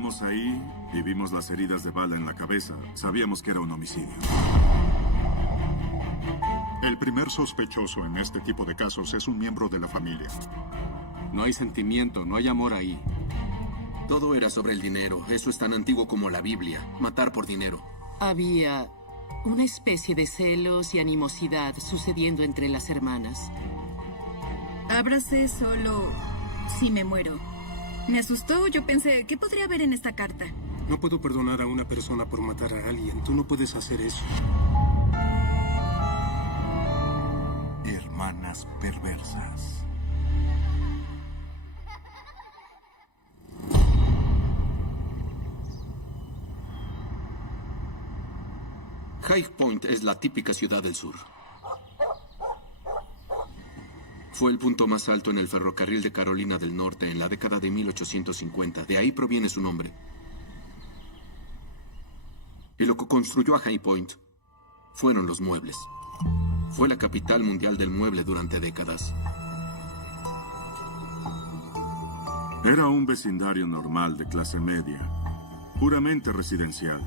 llegamos ahí y vimos las heridas de bala en la cabeza, sabíamos que era un homicidio. El primer sospechoso en este tipo de casos es un miembro de la familia. No hay sentimiento, no hay amor ahí. Todo era sobre el dinero. Eso es tan antiguo como la Biblia. Matar por dinero. Había una especie de celos y animosidad sucediendo entre las hermanas. Ábrase solo si me muero. Me asustó. Yo pensé, ¿qué podría haber en esta carta? No puedo perdonar a una persona por matar a alguien. Tú no puedes hacer eso. Hermanas perversas. High Point es la típica ciudad del sur. Fue el punto más alto en el ferrocarril de Carolina del Norte en la década de 1850. De ahí proviene su nombre. Y lo que construyó a High Point fueron los muebles. Fue la capital mundial del mueble durante décadas. Era un vecindario normal de clase media, puramente residencial.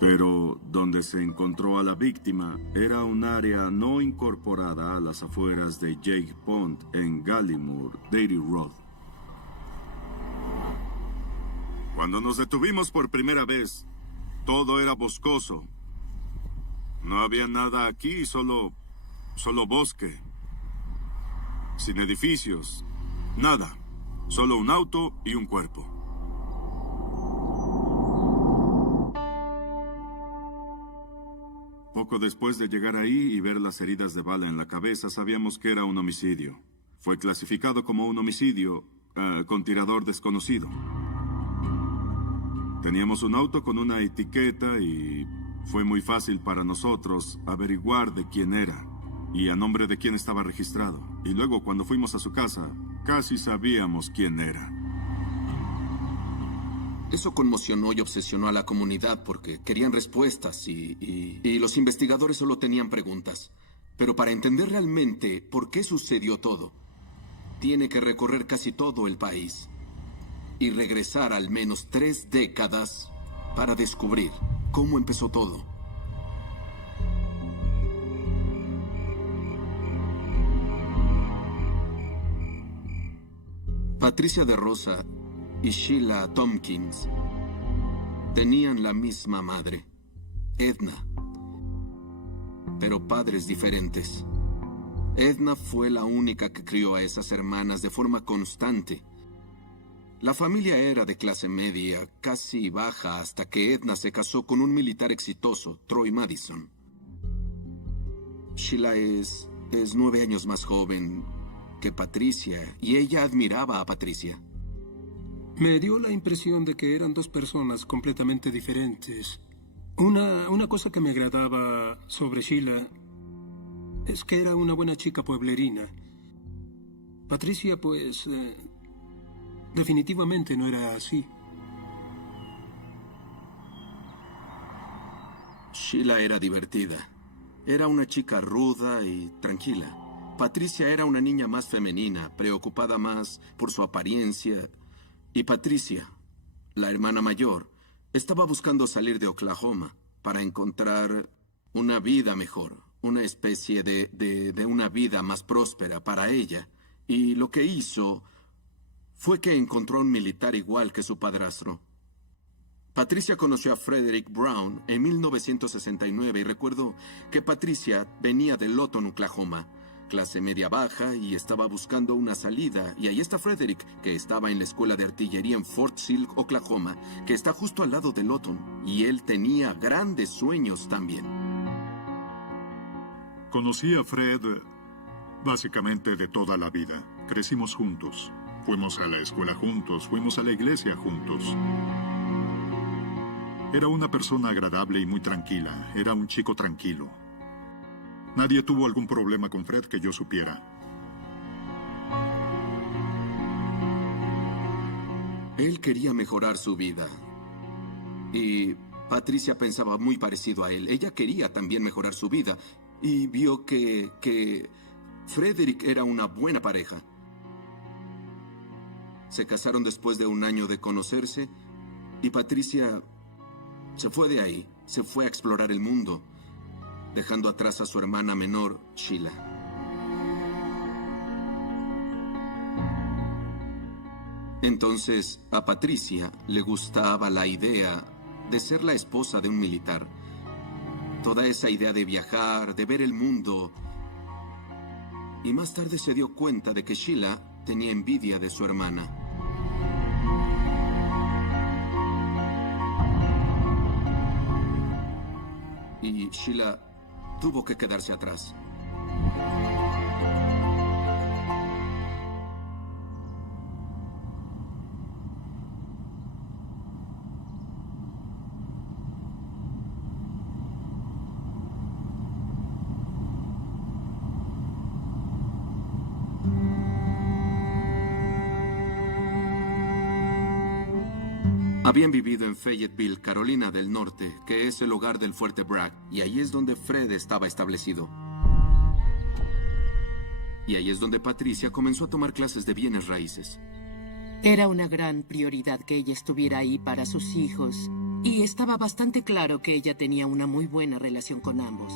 Pero donde se encontró a la víctima era un área no incorporada a las afueras de Jake Pond en Gallimore, Dairy Road. Cuando nos detuvimos por primera vez, todo era boscoso. No había nada aquí, solo bosque. Sin edificios, nada. Solo un auto y un cuerpo. Poco después de llegar ahí y ver las heridas de bala en la cabeza, sabíamos que era un homicidio. Fue clasificado como un homicidio con tirador desconocido. Teníamos un auto con una etiqueta y fue muy fácil para nosotros averiguar de quién era y a nombre de quién estaba registrado. Y luego, cuando fuimos a su casa, casi sabíamos quién era. Eso conmocionó y obsesionó a la comunidad porque querían respuestas y los investigadores solo tenían preguntas. Pero para entender realmente por qué sucedió todo, tiene que recorrer casi todo el país y regresar al menos 3 décadas para descubrir cómo empezó todo. Patricia de Rosa y Sheila Tompkins tenían la misma madre, Edna, pero padres diferentes. Edna fue la única que crió a esas hermanas de forma constante. La familia era de clase media, casi baja, hasta que Edna se casó con un militar exitoso, Troy Madison. Sheila es 9 años más joven que Patricia, y ella admiraba a Patricia. Me dio la impresión de que eran 2 personas completamente diferentes. Una cosa que me agradaba sobre Sheila es que era una buena chica pueblerina. Patricia, pues, definitivamente no era así. Sheila era divertida. Era una chica ruda y tranquila. Patricia era una niña más femenina, preocupada más por su apariencia. Y Patricia, la hermana mayor, estaba buscando salir de Oklahoma para encontrar una vida mejor, una especie de una vida más próspera para ella. Y lo que hizo fue que encontró a un militar igual que su padrastro. Patricia conoció a Frederick Brown en 1969 y recuerdo que Patricia venía de Lawton, Oklahoma, clase media baja, y estaba buscando una salida. Y ahí está Frederick, que estaba en la escuela de artillería en Fort Sill, Oklahoma, que está justo al lado de Lawton. Y él tenía grandes sueños también. Conocí a Fred básicamente de toda la vida. Crecimos juntos. Fuimos a la escuela juntos, fuimos a la iglesia juntos. Era una persona agradable y muy tranquila. Era un chico tranquilo. Nadie tuvo algún problema con Fred que yo supiera. Él quería mejorar su vida. Y Patricia pensaba muy parecido a él. Ella quería también mejorar su vida. Y vio que Frederick era una buena pareja. Se casaron después de un año de conocerse y Patricia se fue de ahí, se fue a explorar el mundo, dejando atrás a su hermana menor, Sheila. Entonces, a Patricia le gustaba la idea de ser la esposa de un militar. Toda esa idea de viajar, de ver el mundo. Y más tarde se dio cuenta de que Sheila tenía envidia de su hermana. Y Sheila tuvo que quedarse atrás. Habían vivido en Fayetteville, Carolina del Norte, que es el hogar del Fuerte Bragg, y ahí es donde Fred estaba establecido. Y ahí es donde Patricia comenzó a tomar clases de bienes raíces. Era una gran prioridad que ella estuviera ahí para sus hijos, y estaba bastante claro que ella tenía una muy buena relación con ambos.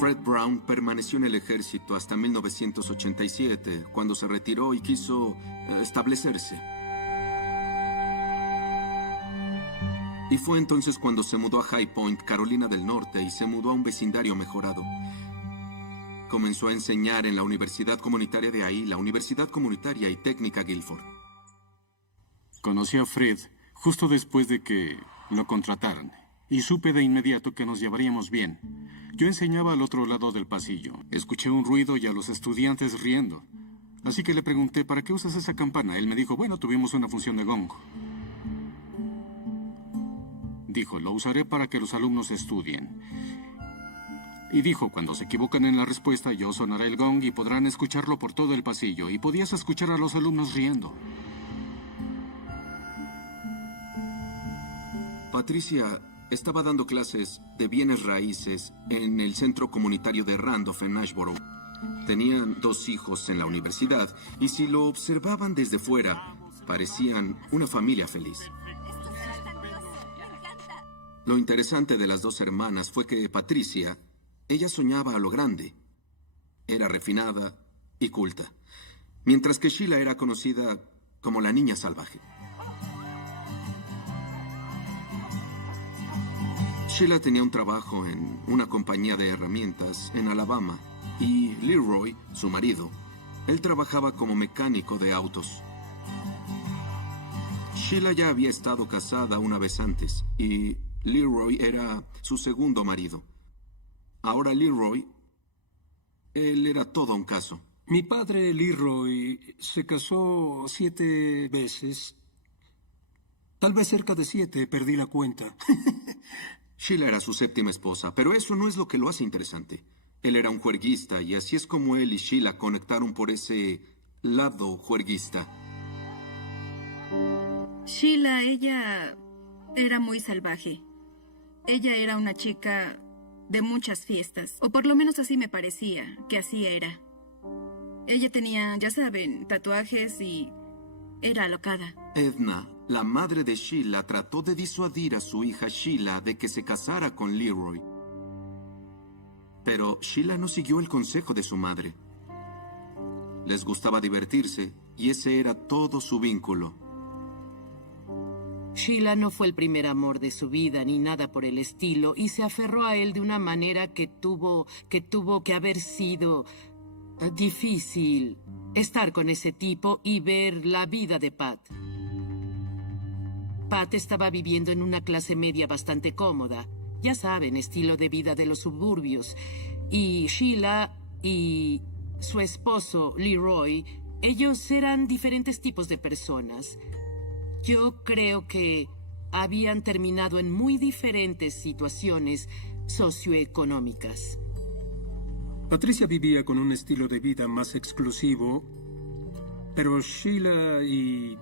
Fred Brown permaneció en el ejército hasta 1987, cuando se retiró y quiso establecerse. Y fue entonces cuando se mudó a High Point, Carolina del Norte, y se mudó a un vecindario mejorado. Comenzó a enseñar en la universidad comunitaria de ahí, la Universidad Comunitaria y Técnica Guilford. Conocí a Fred justo después de que lo contrataran, y supe de inmediato que nos llevaríamos bien. Yo enseñaba al otro lado del pasillo. Escuché un ruido y a los estudiantes riendo. Así que le pregunté, ¿para qué usas esa campana? Él me dijo, bueno, tuvimos una función de gong. Dijo, lo usaré para que los alumnos estudien. Y dijo, cuando se equivocan en la respuesta, yo sonaré el gong y podrán escucharlo por todo el pasillo. Y podías escuchar a los alumnos riendo. Patricia estaba dando clases de bienes raíces en el centro comunitario de Randolph en Ashboro. Tenían 2 hijos en la universidad y si lo observaban desde fuera, parecían una familia feliz. Lo interesante de las 2 hermanas fue que Patricia, ella soñaba a lo grande. Era refinada y culta, mientras que Sheila era conocida como la niña salvaje. Sheila tenía un trabajo en una compañía de herramientas en Alabama y Leroy, su marido, él trabajaba como mecánico de autos. Sheila ya había estado casada una vez antes y Leroy era su segundo marido. Ahora Leroy, él era todo un caso. Mi padre, Leroy, se casó 7 veces. Tal vez cerca de 7, perdí la cuenta. Sheila era su 7ª esposa, pero eso no es lo que lo hace interesante. Él era un juerguista y así es como él y Sheila conectaron por ese lado juerguista. Sheila, ella era muy salvaje. Ella era una chica de muchas fiestas, o por lo menos así me parecía que así era. Ella tenía, ya saben, tatuajes y era alocada. Edna, la madre de Sheila, trató de disuadir a su hija Sheila de que se casara con Leroy. Pero Sheila no siguió el consejo de su madre. Les gustaba divertirse y ese era todo su vínculo. Sheila no fue el primer amor de su vida ni nada por el estilo y se aferró a él de una manera que tuvo que haber sido difícil estar con ese tipo y ver la vida de Pat. Pat estaba viviendo en una clase media bastante cómoda, ya saben, estilo de vida de los suburbios. Y Sheila y su esposo Leroy, ellos eran diferentes tipos de personas. Yo creo que habían terminado en muy diferentes situaciones socioeconómicas. Patricia vivía con un estilo de vida más exclusivo, pero Sheila y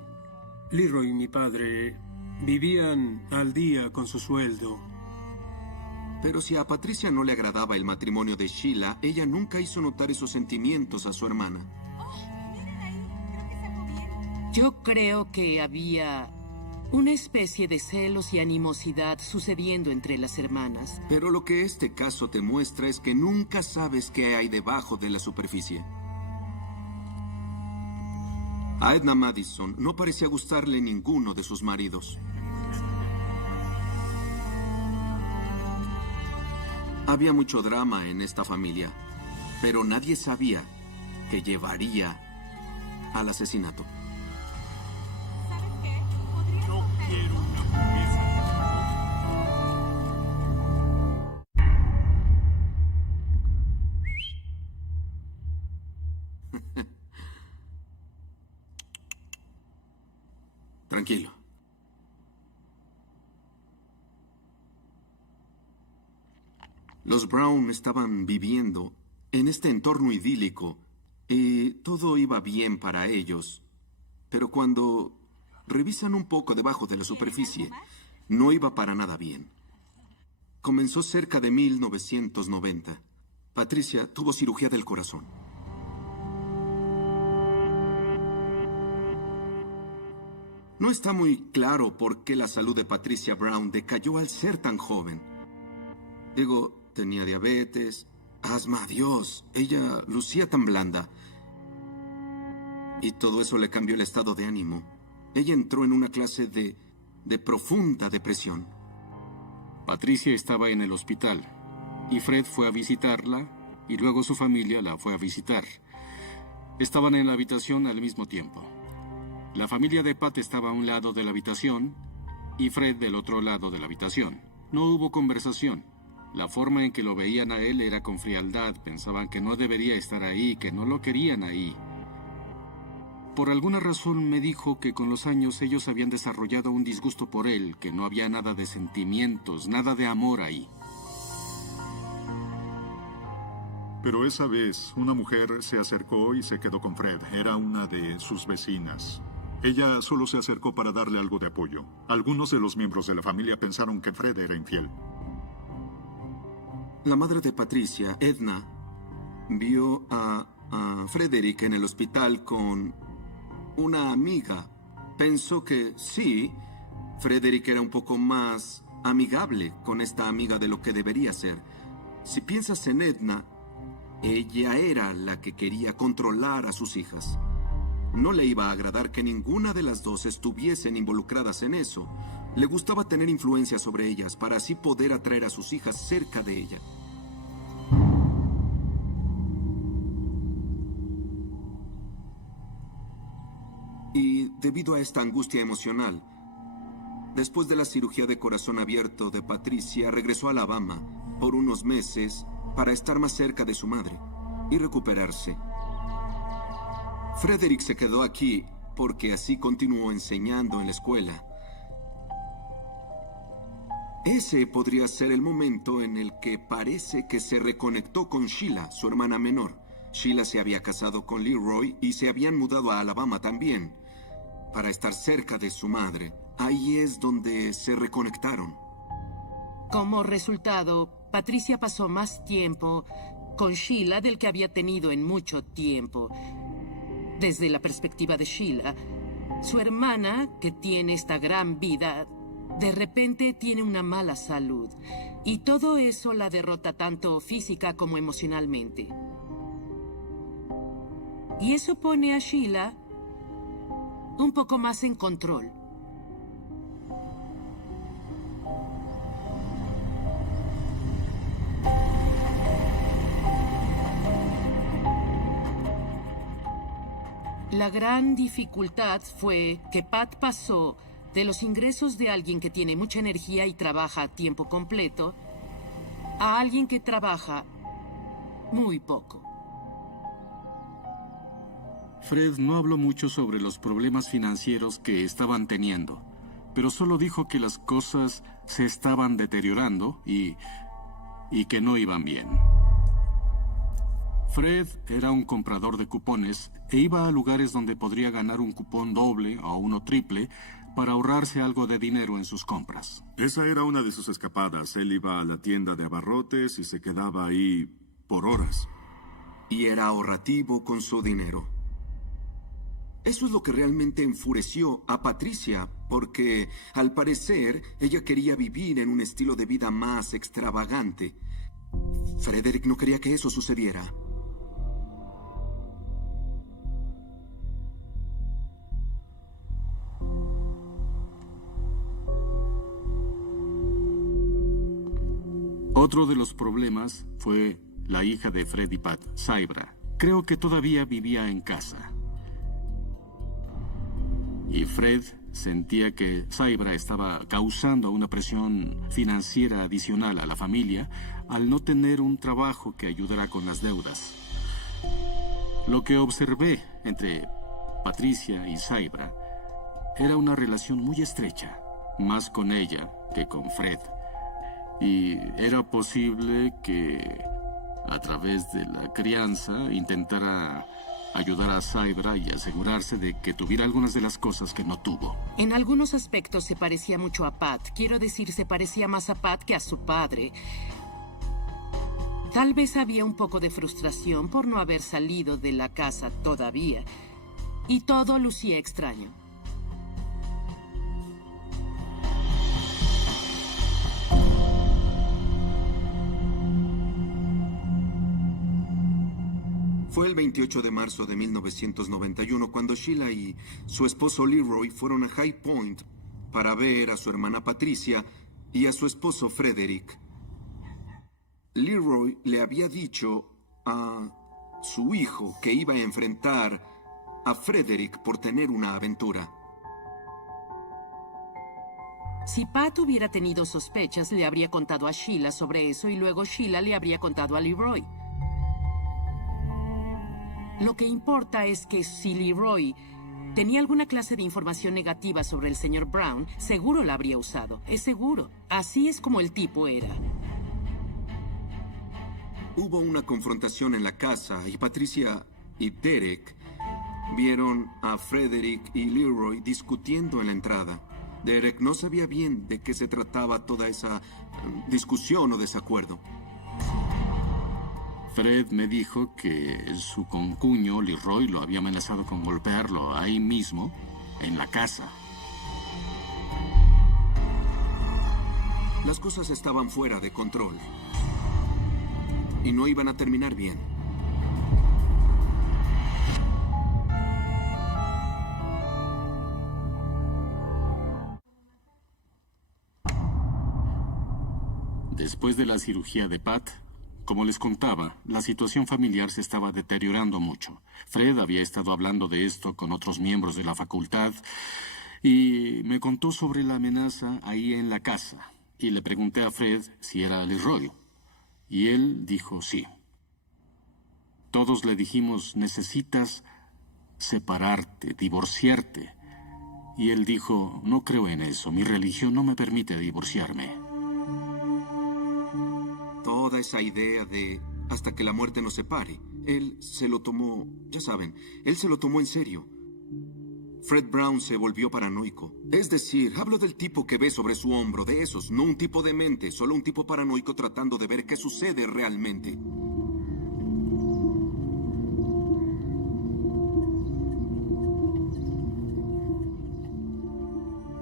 Leroy, mi padre, vivían al día con su sueldo. Pero si a Patricia no le agradaba el matrimonio de Sheila, ella nunca hizo notar esos sentimientos a su hermana. Yo creo que había una especie de celos y animosidad sucediendo entre las hermanas. Pero lo que este caso te muestra es que nunca sabes qué hay debajo de la superficie. A Edna Madison no parecía gustarle ninguno de sus maridos. Había mucho drama en esta familia, pero nadie sabía que llevaría al asesinato. Tranquilo. Los Brown estaban viviendo en este entorno idílico y todo iba bien para ellos. Pero cuando revisan un poco debajo de la superficie, no iba para nada bien. Comenzó cerca de 1990. Patricia tuvo cirugía del corazón. No está muy claro por qué la salud de Patricia Brown decayó al ser tan joven. Digo, tenía diabetes, asma, Dios, ella lucía tan blanda. Y todo eso le cambió el estado de ánimo. Ella entró en una clase de profunda depresión. Patricia estaba en el hospital y Fred fue a visitarla y luego su familia la fue a visitar. Estaban en la habitación al mismo tiempo. La familia de Pat estaba a un lado de la habitación y Fred del otro lado de la habitación. No hubo conversación. La forma en que lo veían a él era con frialdad. Pensaban que no debería estar ahí, que no lo querían ahí. Por alguna razón me dijo que con los años ellos habían desarrollado un disgusto por él, que no había nada de sentimientos, nada de amor ahí. Pero esa vez, una mujer se acercó y se quedó con Fred. Era una de sus vecinas. Ella solo se acercó para darle algo de apoyo. Algunos de los miembros de la familia pensaron que Fred era infiel. La madre de Patricia, Edna, vio a Frederick en el hospital con una amiga. Pensó que sí, Frederick era un poco más amigable con esta amiga de lo que debería ser. Si piensas en Edna, ella era la que quería controlar a sus hijas. No le iba a agradar que ninguna de las dos estuviesen involucradas en eso. Le gustaba tener influencia sobre ellas para así poder atraer a sus hijas cerca de ella. Y debido a esta angustia emocional, después de la cirugía de corazón abierto de Patricia, regresó a Alabama por unos meses para estar más cerca de su madre y recuperarse. Frederick se quedó aquí porque así continuó enseñando en la escuela. Ese podría ser el momento en el que parece que se reconectó con Sheila, su hermana menor. Sheila se había casado con Leroy y se habían mudado a Alabama también, para estar cerca de su madre. Ahí es donde se reconectaron. Como resultado, Patricia pasó más tiempo con Sheila del que había tenido en mucho tiempo. Desde la perspectiva de Sheila, su hermana, que tiene esta gran vida, de repente tiene una mala salud. Y todo eso la derrota tanto física como emocionalmente. Y eso pone a Sheila un poco más en control. La gran dificultad fue que Pat pasó de los ingresos de alguien que tiene mucha energía y trabaja a tiempo completo a alguien que trabaja muy poco. Fred no habló mucho sobre los problemas financieros que estaban teniendo, pero solo dijo que las cosas se estaban deteriorando y que no iban bien. Fred era un comprador de cupones e iba a lugares donde podría ganar un cupón doble o uno triple para ahorrarse algo de dinero en sus compras. Esa era una de sus escapadas. Él iba a la tienda de abarrotes y se quedaba ahí por horas. Y era ahorrativo con su dinero. Eso es lo que realmente enfureció a Patricia, porque al parecer ella quería vivir en un estilo de vida más extravagante. Frederick no quería que eso sucediera. Otro de los problemas fue la hija de Fred y Pat, Saibra. Creo que todavía vivía en casa. Y Fred sentía que Saibra estaba causando una presión financiera adicional a la familia al no tener un trabajo que ayudara con las deudas. Lo que observé entre Patricia y Saibra era una relación muy estrecha, más con ella que con Fred. Y era posible que, a través de la crianza, intentara ayudar a Saibra y asegurarse de que tuviera algunas de las cosas que no tuvo. En algunos aspectos se parecía mucho a Pat. Quiero decir, se parecía más a Pat que a su padre. Tal vez había un poco de frustración por no haber salido de la casa todavía. Y todo lucía extraño. Fue el 28 de marzo de 1991 cuando Sheila y su esposo Leroy fueron a High Point para ver a su hermana Patricia y a su esposo Frederick. Leroy le había dicho a su hijo que iba a enfrentar a Frederick por tener una aventura. Si Pat hubiera tenido sospechas, le habría contado a Sheila sobre eso y luego Sheila le habría contado a Leroy. Lo que importa es que si Leroy tenía alguna clase de información negativa sobre el señor Brown, seguro la habría usado. Es seguro. Así es como el tipo era. Hubo una confrontación en la casa y Patricia y Derek vieron a Frederick y Leroy discutiendo en la entrada. Derek no sabía bien de qué se trataba toda esa discusión o desacuerdo. Fred me dijo que su concuño, Leroy, lo había amenazado con golpearlo ahí mismo, en la casa. Las cosas estaban fuera de control. Y no iban a terminar bien. Después de la cirugía de Pat, como les contaba, la situación familiar se estaba deteriorando mucho. Fred había estado hablando de esto con otros miembros de la facultad y me contó sobre la amenaza ahí en la casa. Y le pregunté a Fred si era Leroy. Y él dijo sí. Todos le dijimos, necesitas separarte, divorciarte. Y él dijo, no creo en eso, mi religión no me permite divorciarme. Toda esa idea de hasta que la muerte nos separe, él se lo tomó, ya saben, él se lo tomó en serio. Fred Brown se volvió paranoico. Es decir, hablo del tipo que ve sobre su hombro, de esos, no un tipo demente, solo un tipo paranoico tratando de ver qué sucede realmente.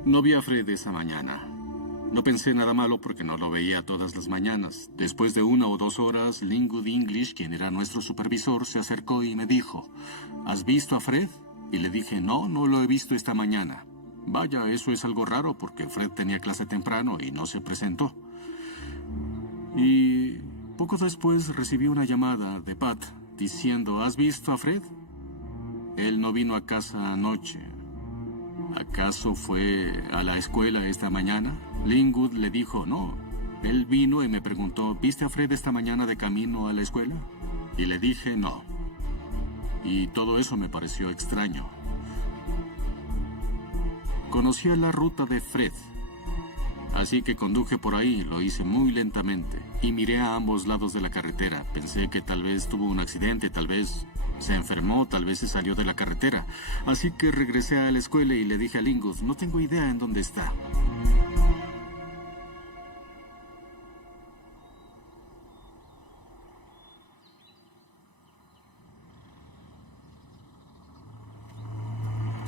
No vi a Fred esa mañana. No pensé nada malo porque no lo veía todas las mañanas. Después de 1 o 2 horas, Linwood English, quien era nuestro supervisor, se acercó y me dijo, ¿has visto a Fred? Y le dije, no, no lo he visto esta mañana. Vaya, eso es algo raro porque Fred tenía clase temprano y no se presentó. Y poco después recibí una llamada de Pat diciendo, ¿has visto a Fred? Él no vino a casa anoche. ¿Acaso fue a la escuela esta mañana? Linwood le dijo, no. Él vino y me preguntó, ¿viste a Fred esta mañana de camino a la escuela? Y le dije, no. Y todo eso me pareció extraño. Conocía la ruta de Fred. Así que conduje por ahí, lo hice muy lentamente. Y miré a ambos lados de la carretera. Pensé que tal vez tuvo un accidente, tal vez se enfermó, tal vez se salió de la carretera. Así que regresé a la escuela y le dije a Linwood, no tengo idea en dónde está.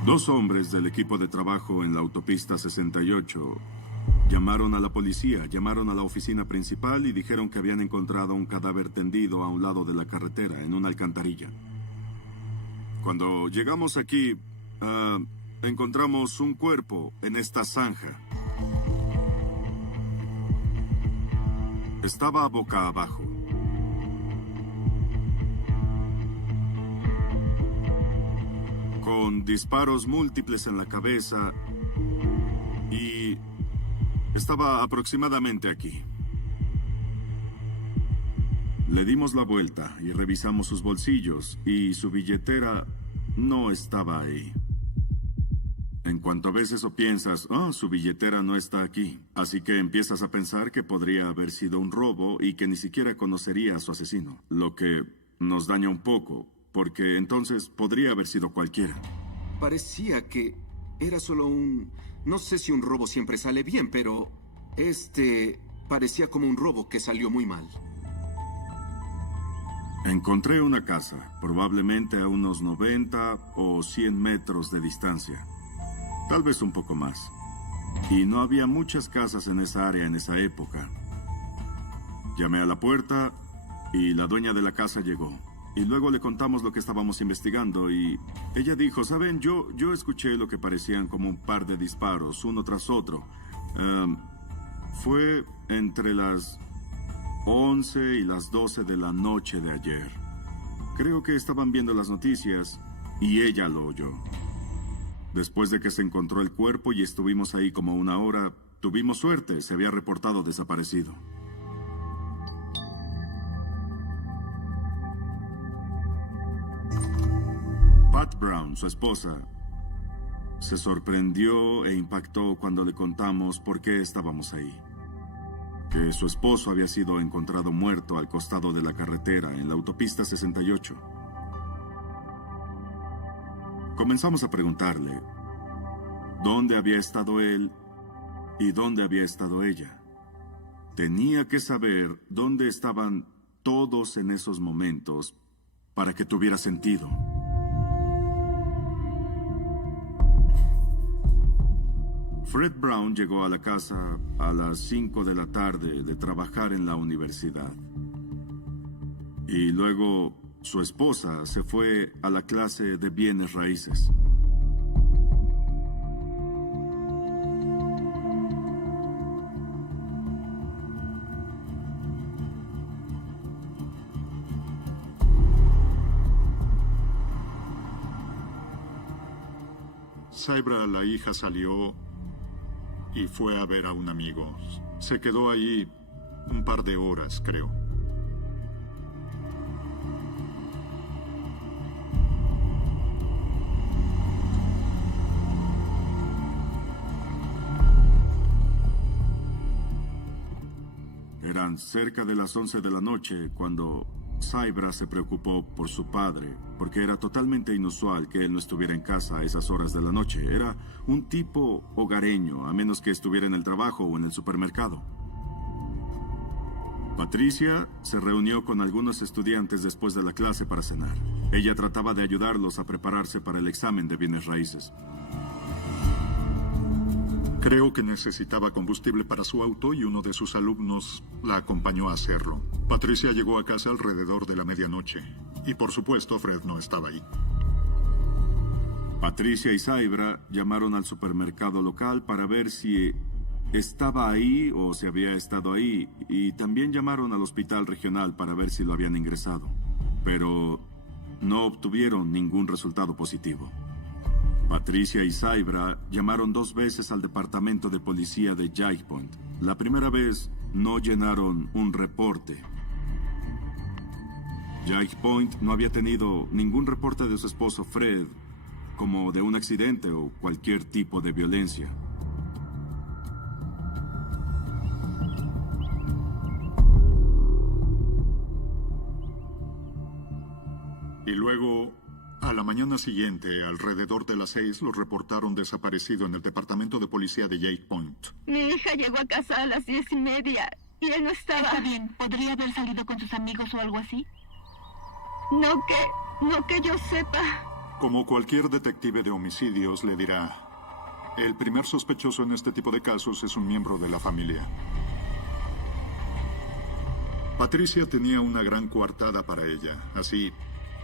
Dos hombres del equipo de trabajo en la autopista 68 llamaron a la policía, llamaron a la oficina principal y dijeron que habían encontrado un cadáver tendido a un lado de la carretera, en una alcantarilla. Cuando llegamos aquí, encontramos un cuerpo en esta zanja. Estaba boca abajo. Con disparos múltiples en la cabeza y estaba aproximadamente aquí. Le dimos la vuelta y revisamos sus bolsillos y su billetera no estaba ahí. En cuanto ves eso piensas, su billetera no está aquí. Así que empiezas a pensar que podría haber sido un robo y que ni siquiera conocería a su asesino. Lo que nos daña un poco, porque entonces podría haber sido cualquiera. Parecía que era solo un... No sé si un robo siempre sale bien, pero parecía como un robo que salió muy mal. Encontré una casa, probablemente a unos 90 o 100 metros de distancia. Tal vez un poco más. Y no había muchas casas en esa área en esa época. Llamé a la puerta y la dueña de la casa llegó. Y luego le contamos lo que estábamos investigando y ella dijo, ¿saben? Yo escuché lo que parecían como un par de disparos, uno tras otro. Fue entre las 11 y las 12 de la noche de ayer. Creo que estaban viendo las noticias y ella lo oyó. Después de que se encontró el cuerpo y estuvimos ahí como una hora, tuvimos suerte, se había reportado desaparecido. Pat Brown, su esposa, se sorprendió e impactó cuando le contamos por qué estábamos ahí. Que su esposo había sido encontrado muerto al costado de la carretera en la autopista 68. Comenzamos a preguntarle dónde había estado él y dónde había estado ella. Tenía que saber dónde estaban todos en esos momentos para que tuviera sentido. Fred Brown llegó a la casa a las 5 de la tarde de trabajar en la universidad. Y luego su esposa se fue a la clase de bienes raíces. Saibra, la hija, salió y fue a ver a un amigo. Se quedó ahí un par de horas, creo. Eran cerca de las 11 de la noche cuando Saibra se preocupó por su padre, porque era totalmente inusual que él no estuviera en casa a esas horas de la noche. Era un tipo hogareño, a menos que estuviera en el trabajo o en el supermercado. Patricia se reunió con algunos estudiantes después de la clase para cenar. Ella trataba de ayudarlos a prepararse para el examen de bienes raíces. Creo que necesitaba combustible para su auto y uno de sus alumnos la acompañó a hacerlo. Patricia llegó a casa alrededor de la medianoche. Y por supuesto, Fred no estaba ahí. Patricia y Saibra llamaron al supermercado local para ver si estaba ahí o si había estado ahí. Y también llamaron al hospital regional para ver si lo habían ingresado. Pero no obtuvieron ningún resultado positivo. Patricia y Saibra llamaron 2 veces al departamento de policía de Jake Point. La primera vez no llenaron un reporte. Jake Point no había tenido ningún reporte de su esposo Fred, como de un accidente o cualquier tipo de violencia. Y luego, a la mañana siguiente, alrededor de las 6, lo reportaron desaparecido en el departamento de policía de Jake Point. Mi hija llegó a casa a las 10:30 y él no estaba. Está bien. ¿Podría haber salido con sus amigos o algo así? No que yo sepa. Como cualquier detective de homicidios le dirá, el primer sospechoso en este tipo de casos es un miembro de la familia. Patricia tenía una gran coartada para ella, así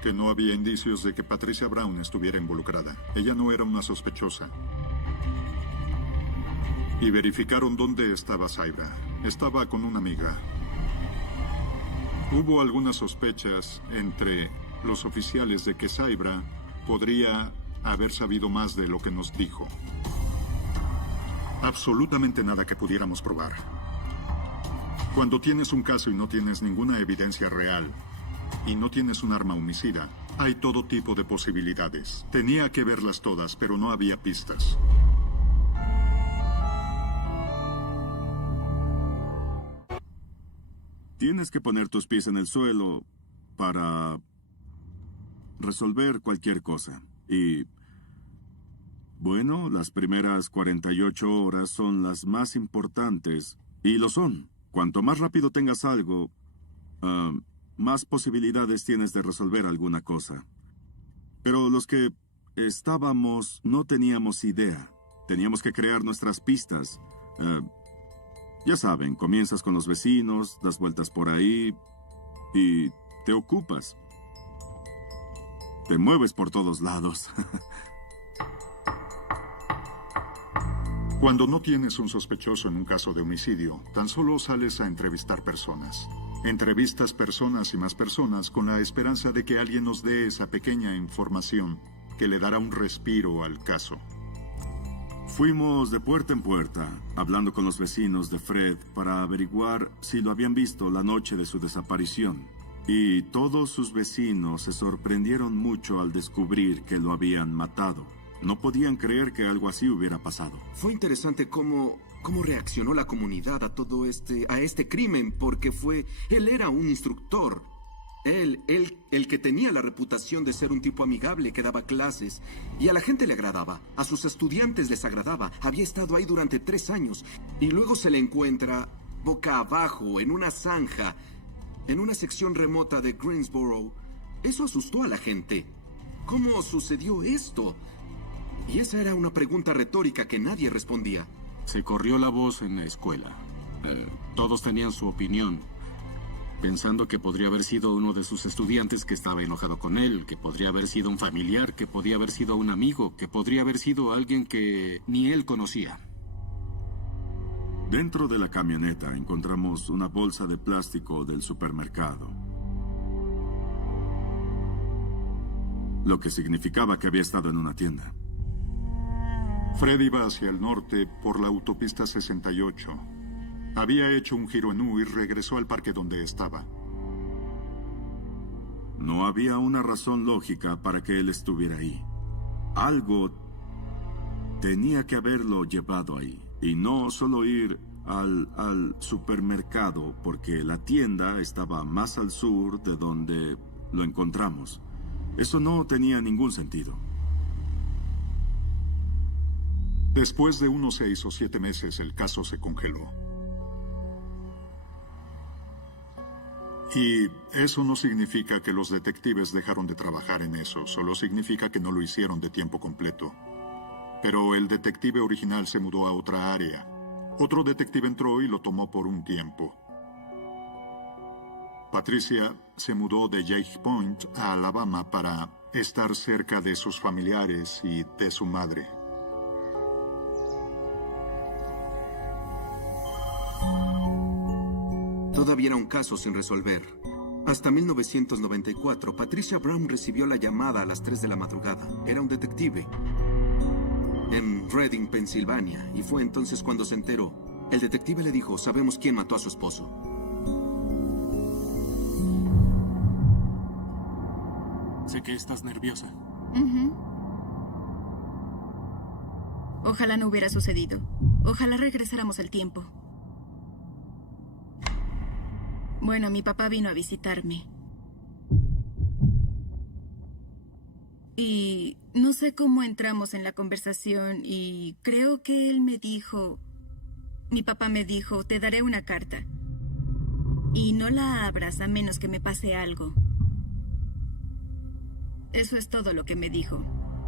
que no había indicios de que Patricia Brown estuviera involucrada. Ella no era una sospechosa. Y verificaron dónde estaba Saibra. Estaba con una amiga. Hubo algunas sospechas entre los oficiales de que Saibra podría haber sabido más de lo que nos dijo. Absolutamente nada que pudiéramos probar. Cuando tienes un caso y no tienes ninguna evidencia real, y no tienes un arma homicida, hay todo tipo de posibilidades. Tenía que verlas todas, pero no había pistas. Tienes que poner tus pies en el suelo para resolver cualquier cosa. Y, bueno, las primeras 48 horas son las más importantes. Y lo son. Cuanto más rápido tengas algo, más posibilidades tienes de resolver alguna cosa. Pero los que estábamos no teníamos idea. Teníamos que crear nuestras pistas. Ya saben, comienzas con los vecinos, das vueltas por ahí y te ocupas. Te mueves por todos lados. Cuando no tienes un sospechoso en un caso de homicidio, tan solo sales a entrevistar personas. Entrevistas personas y más personas con la esperanza de que alguien nos dé esa pequeña información que le dará un respiro al caso. Fuimos de puerta en puerta, hablando con los vecinos de Fred para averiguar si lo habían visto la noche de su desaparición. Y todos sus vecinos se sorprendieron mucho al descubrir que lo habían matado. No podían creer que algo así hubiera pasado. Fue interesante cómo reaccionó la comunidad a todo a este crimen, porque él era un instructor. El que tenía la reputación de ser un tipo amigable, que daba clases, y a la gente le agradaba, a sus estudiantes les agradaba. Había estado ahí durante 3 años, y luego se le encuentra boca abajo, en una zanja, en una sección remota de Greensboro. Eso asustó a la gente. ¿Cómo sucedió esto? Y esa era una pregunta retórica que nadie respondía. Se corrió la voz en la escuela. Todos tenían su opinión, pensando que podría haber sido uno de sus estudiantes que estaba enojado con él, que podría haber sido un familiar, que podría haber sido un amigo, que podría haber sido alguien que ni él conocía. Dentro de la camioneta encontramos una bolsa de plástico del supermercado. Lo que significaba que había estado en una tienda. Fred iba hacia el norte por la autopista 68. Había hecho un giro en U y regresó al parque donde estaba. No había una razón lógica para que él estuviera ahí. Algo tenía que haberlo llevado ahí. Y no solo ir al supermercado, porque la tienda estaba más al sur de donde lo encontramos. Eso no tenía ningún sentido. Después de unos 6 o 7 meses, el caso se congeló. Y eso no significa que los detectives dejaron de trabajar en eso, solo significa que no lo hicieron de tiempo completo. Pero el detective original se mudó a otra área. Otro detective entró y lo tomó por un tiempo. Patricia se mudó de Jake Point a Alabama para estar cerca de sus familiares y de su madre. Todavía era un caso sin resolver. Hasta 1994, Patricia Brown recibió la llamada a las 3 de la madrugada. Era un detective en Reading, Pensilvania, y fue entonces cuando se enteró. El detective le dijo, sabemos quién mató a su esposo. Sé que estás nerviosa. Ojalá no hubiera sucedido. Ojalá regresáramos al tiempo. Bueno, mi papá vino a visitarme. Y no sé cómo entramos en la conversación y creo que él me dijo... Mi papá me dijo, te daré una carta. Y no la abras a menos que me pase algo. Eso es todo lo que me dijo.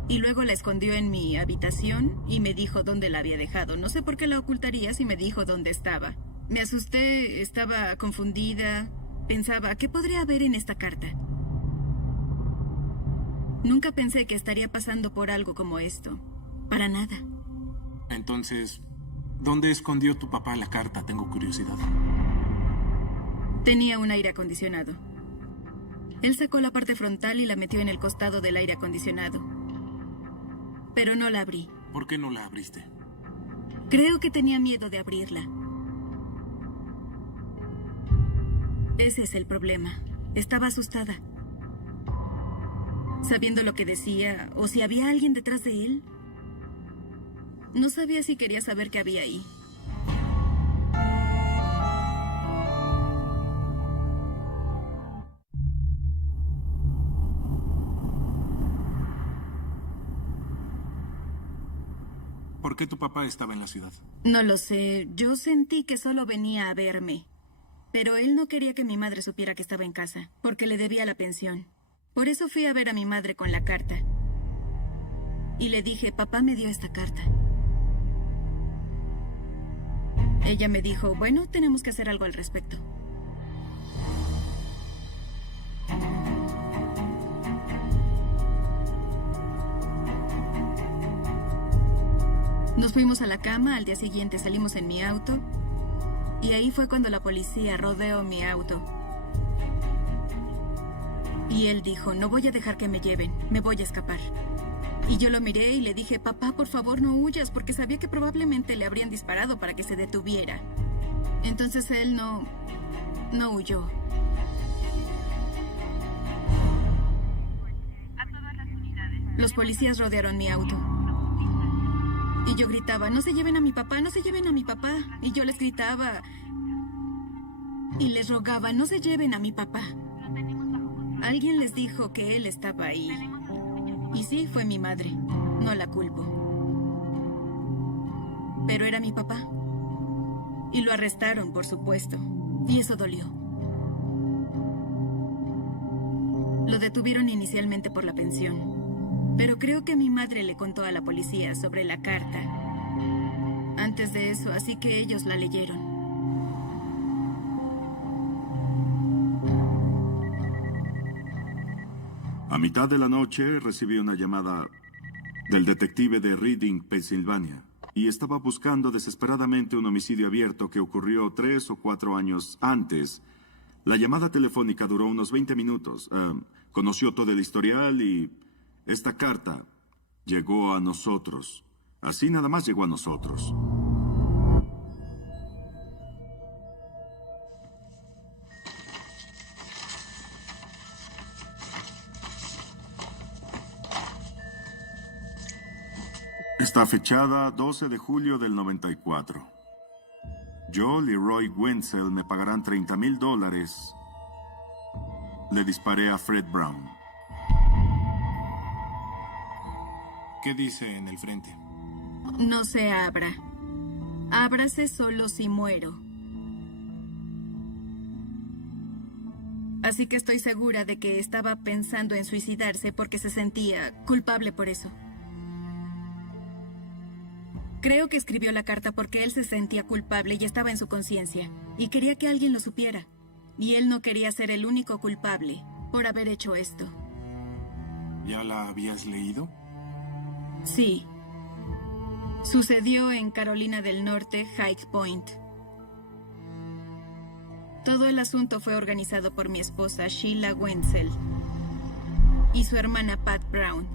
Y luego la escondió en mi habitación y me dijo dónde la había dejado. No sé por qué la ocultaría si me dijo dónde estaba. Me asusté, estaba confundida. Pensaba, ¿qué podría haber en esta carta? Nunca pensé que estaría pasando por algo como esto. Para nada. Entonces, ¿dónde escondió tu papá la carta? Tengo curiosidad. Tenía un aire acondicionado. Él sacó la parte frontal y la metió en el costado del aire acondicionado. Pero no la abrí. ¿Por qué no la abriste? Creo que tenía miedo de abrirla. Ese es el problema. Estaba asustada. Sabiendo lo que decía, o si había alguien detrás de él. No sabía si quería saber qué había ahí. ¿Por qué tu papá estaba en la ciudad? No lo sé. Yo sentí que solo venía a verme. Pero él no quería que mi madre supiera que estaba en casa, porque le debía la pensión. Por eso fui a ver a mi madre con la carta. Y le dije, papá me dio esta carta. Ella me dijo, bueno, tenemos que hacer algo al respecto. Nos fuimos a la cama, al día siguiente salimos en mi auto. Y ahí fue cuando la policía rodeó mi auto. Y él dijo, no voy a dejar que me lleven, me voy a escapar. Y yo lo miré y le dije, papá, por favor no huyas, porque sabía que probablemente le habrían disparado para que se detuviera. Entonces él no huyó. Los policías rodearon mi auto. Y yo gritaba, no se lleven a mi papá, no se lleven a mi papá. Y yo les gritaba y les rogaba, no se lleven a mi papá. Alguien les dijo que él estaba ahí. Y sí, fue mi madre. No la culpo. Pero era mi papá. Y lo arrestaron, por supuesto. Y eso dolió. Lo detuvieron inicialmente por la pensión. Pero creo que mi madre le contó a la policía sobre la carta. Antes de eso, así que ellos la leyeron. A mitad de la noche recibí una llamada del detective de Reading, Pensilvania, y estaba buscando desesperadamente un homicidio abierto que ocurrió 3 o 4 años antes. La llamada telefónica duró unos 20 minutos. Conoció todo el historial y esta carta llegó a nosotros. Así nada más llegó a nosotros. Está fechada 12 de julio del 94. Yo, Leroy Wenzel, me pagarán $30,000. Le disparé a Fred Brown. ¿Qué dice en el frente? No se abra. Ábrase solo si muero. Así que estoy segura de que estaba pensando en suicidarse porque se sentía culpable por eso. Creo que escribió la carta porque él se sentía culpable y estaba en su conciencia. Y quería que alguien lo supiera. Y él no quería ser el único culpable por haber hecho esto. ¿Ya la habías leído? Sí. Sucedió en Carolina del Norte, High Point. Todo el asunto fue organizado por mi esposa Sheila Wenzel y su hermana Pat Brown.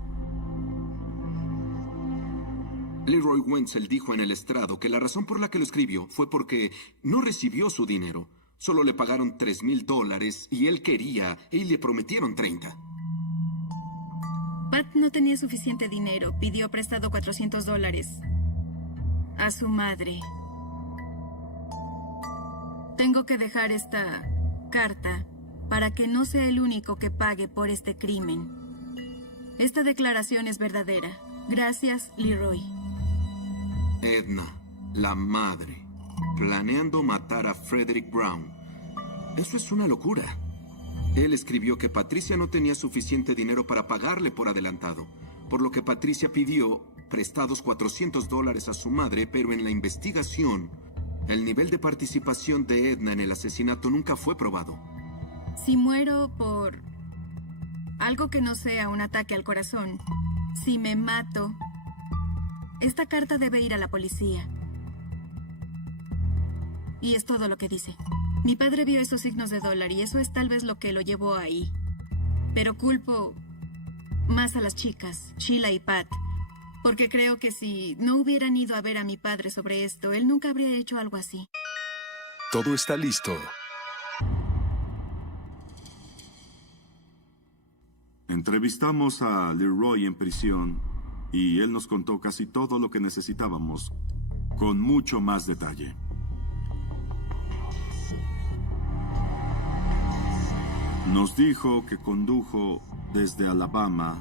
Leroy Wenzel dijo en el estrado que la razón por la que lo escribió fue porque no recibió su dinero. Solo le pagaron $3,000 y él quería y le prometieron 30. Pat no tenía suficiente dinero. Pidió prestado $400 a su madre. Tengo que dejar esta carta para que no sea el único que pague por este crimen. Esta declaración es verdadera. Gracias, Leroy. Edna, la madre, planeando matar a Frederick Brown. Eso es una locura. Él escribió que Patricia no tenía suficiente dinero para pagarle por adelantado, por lo que Patricia pidió prestados $400 a su madre, pero en la investigación, el nivel de participación de Edna en el asesinato nunca fue probado. Si muero por algo que no sea un ataque al corazón, si me mato, esta carta debe ir a la policía. Y es todo lo que dice. Mi padre vio esos signos de dólar y eso es tal vez lo que lo llevó ahí. Pero culpo más a las chicas, Sheila y Pat, porque creo que si no hubieran ido a ver a mi padre sobre esto, él nunca habría hecho algo así. Todo está listo. Entrevistamos a Leroy en prisión y él nos contó casi todo lo que necesitábamos, con mucho más detalle. Nos dijo que condujo desde Alabama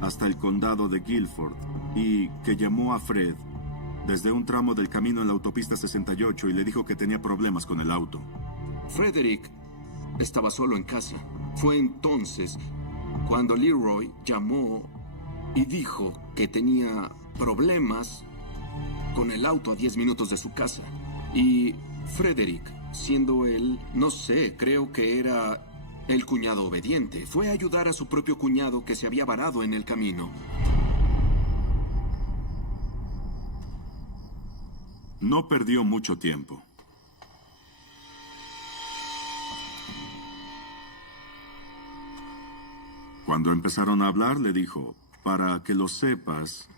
hasta el condado de Guilford y que llamó a Fred desde un tramo del camino en la autopista 68 y le dijo que tenía problemas con el auto. Frederick estaba solo en casa. Fue entonces cuando Leroy llamó y dijo que tenía problemas con el auto a 10 minutos de su casa. Y Frederick, siendo él, no sé, creo que era el cuñado obediente, fue a ayudar a su propio cuñado que se había varado en el camino. No perdió mucho tiempo. Cuando empezaron a hablar, le dijo, para que lo sepas,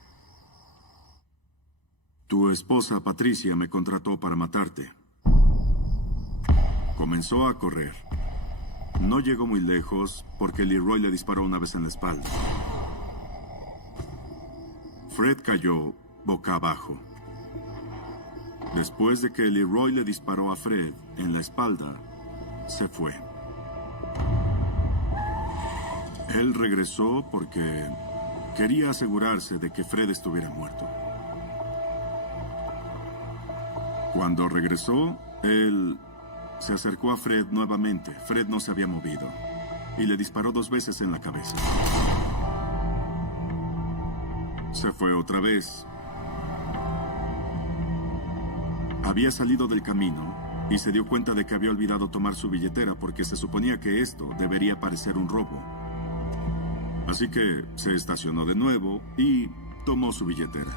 tu esposa Patricia me contrató para matarte. Comenzó a correr. No llegó muy lejos porque Leroy le disparó una vez en la espalda. Fred cayó boca abajo. Después de que Leroy le disparó a Fred en la espalda, se fue. Él regresó porque quería asegurarse de que Fred estuviera muerto. Cuando regresó, él se acercó a Fred nuevamente. Fred no se había movido y le disparó 2 veces en la cabeza. Se fue otra vez. Había salido del camino y se dio cuenta de que había olvidado tomar su billetera porque se suponía que esto debería parecer un robo. Así que se estacionó de nuevo y tomó su billetera.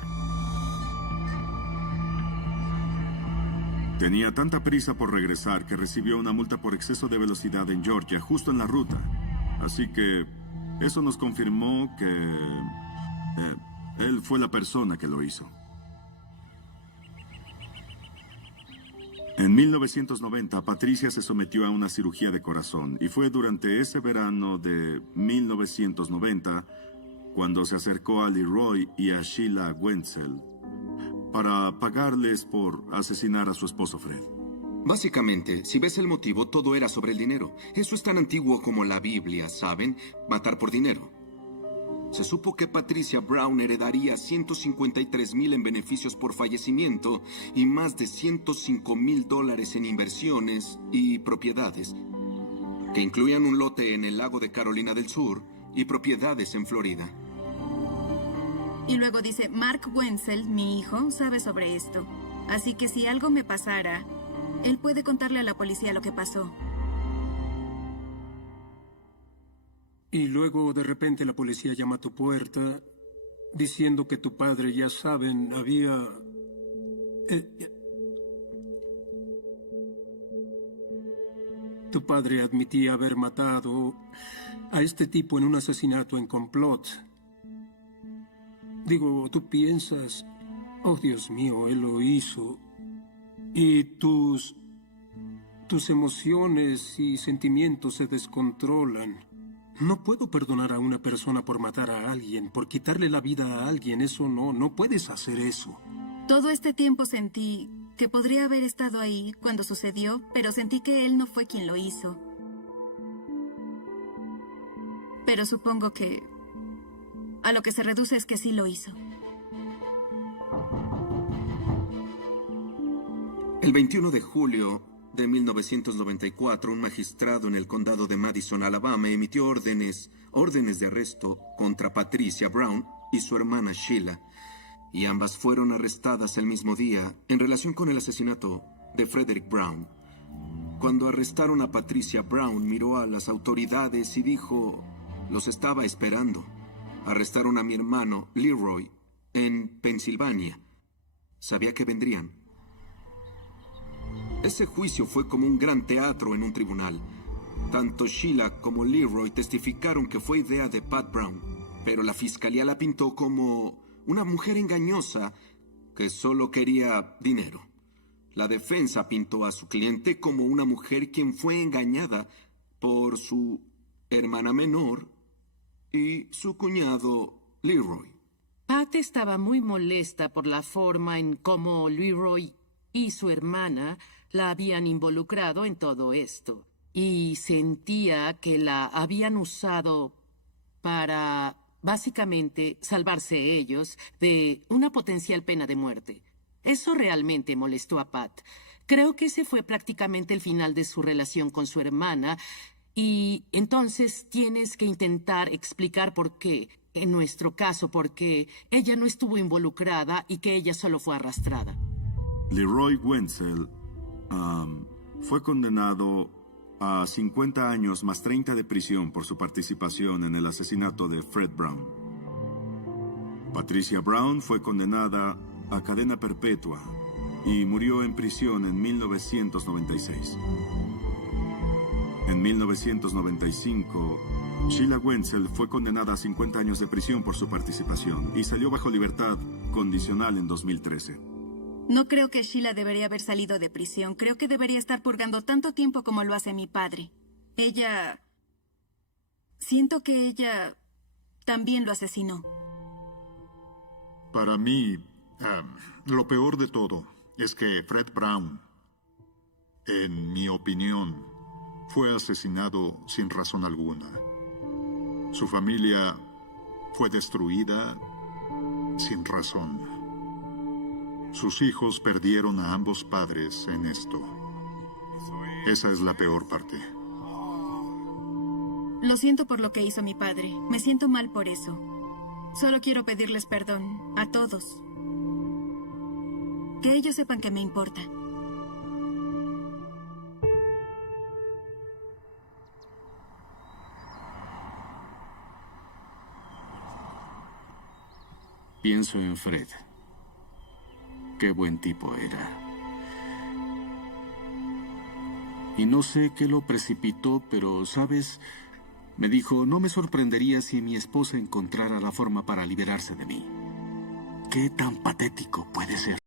Tenía tanta prisa por regresar que recibió una multa por exceso de velocidad en Georgia, justo en la ruta. Así que eso nos confirmó que él fue la persona que lo hizo. En 1990, Patricia se sometió a una cirugía de corazón y fue durante ese verano de 1990 cuando se acercó a Leroy y a Sheila Wenzel para pagarles por asesinar a su esposo Fred. Básicamente, si ves el motivo, todo era sobre el dinero. Eso es tan antiguo como la Biblia, ¿saben? Matar por dinero. Se supo que Patricia Brown heredaría $153,000 en beneficios por fallecimiento y más de $105,000 en inversiones y propiedades, que incluían un lote en el lago de Carolina del Sur y propiedades en Florida. Y luego dice, Mark Wenzel, mi hijo, sabe sobre esto. Así que si algo me pasara, él puede contarle a la policía lo que pasó. Y luego de repente la policía llama a tu puerta diciendo que tu padre, ya saben, había... Tu padre admitía haber matado a este tipo en un asesinato en complot. Digo, tú piensas, oh Dios mío, él lo hizo. Y tus emociones y sentimientos se descontrolan. No puedo perdonar a una persona por matar a alguien, por quitarle la vida a alguien. Eso no puedes hacer eso. Todo este tiempo sentí que podría haber estado ahí cuando sucedió, pero sentí que él no fue quien lo hizo. Pero supongo que a lo que se reduce es que sí lo hizo. El 21 de julio de 1994, un magistrado en el condado de Madison, Alabama, emitió órdenes de arresto contra Patricia Brown y su hermana Sheila, y ambas fueron arrestadas el mismo día en relación con el asesinato de Frederick Brown. Cuando arrestaron a Patricia Brown, miró a las autoridades y dijo: los estaba esperando. Arrestaron a mi hermano, Leroy, en Pensilvania. Sabía que vendrían. Ese juicio fue como un gran teatro en un tribunal. Tanto Sheila como Leroy testificaron que fue idea de Pat Brown, pero la fiscalía la pintó como una mujer engañosa que solo quería dinero. La defensa pintó a su cliente como una mujer quien fue engañada por su hermana menor y su cuñado Leroy. Pat estaba muy molesta por la forma en cómo Leroy y su hermana la habían involucrado en todo esto, y sentía que la habían usado para, básicamente, salvarse ellos de una potencial pena de muerte. Eso realmente molestó a Pat. Creo que ese fue prácticamente el final de su relación con su hermana, y entonces tienes que intentar explicar por qué. En nuestro caso, por qué ella no estuvo involucrada y que ella solo fue arrastrada. Leroy Wenzel fue condenado a 50 años más 30 de prisión por su participación en el asesinato de Fred Brown. Patricia Brown fue condenada a cadena perpetua y murió en prisión en 1996. En 1995, Sheila Wenzel fue condenada a 50 años de prisión por su participación y salió bajo libertad condicional en 2013. No creo que Sheila debería haber salido de prisión. Creo que debería estar purgando tanto tiempo como lo hace mi padre. Siento que ella también lo asesinó. Para mí, lo peor de todo es que Fred Brown, en mi opinión, fue asesinado sin razón alguna. Su familia fue destruida sin razón. Sus hijos perdieron a ambos padres en esto. Esa es la peor parte. Lo siento por lo que hizo mi padre. Me siento mal por eso. Solo quiero pedirles perdón a todos. Que ellos sepan que me importa. Pienso en Fred. Qué buen tipo era. Y no sé qué lo precipitó, pero, ¿sabes? Me dijo, no me sorprendería si mi esposa encontrara la forma para liberarse de mí. ¿Qué tan patético puede ser?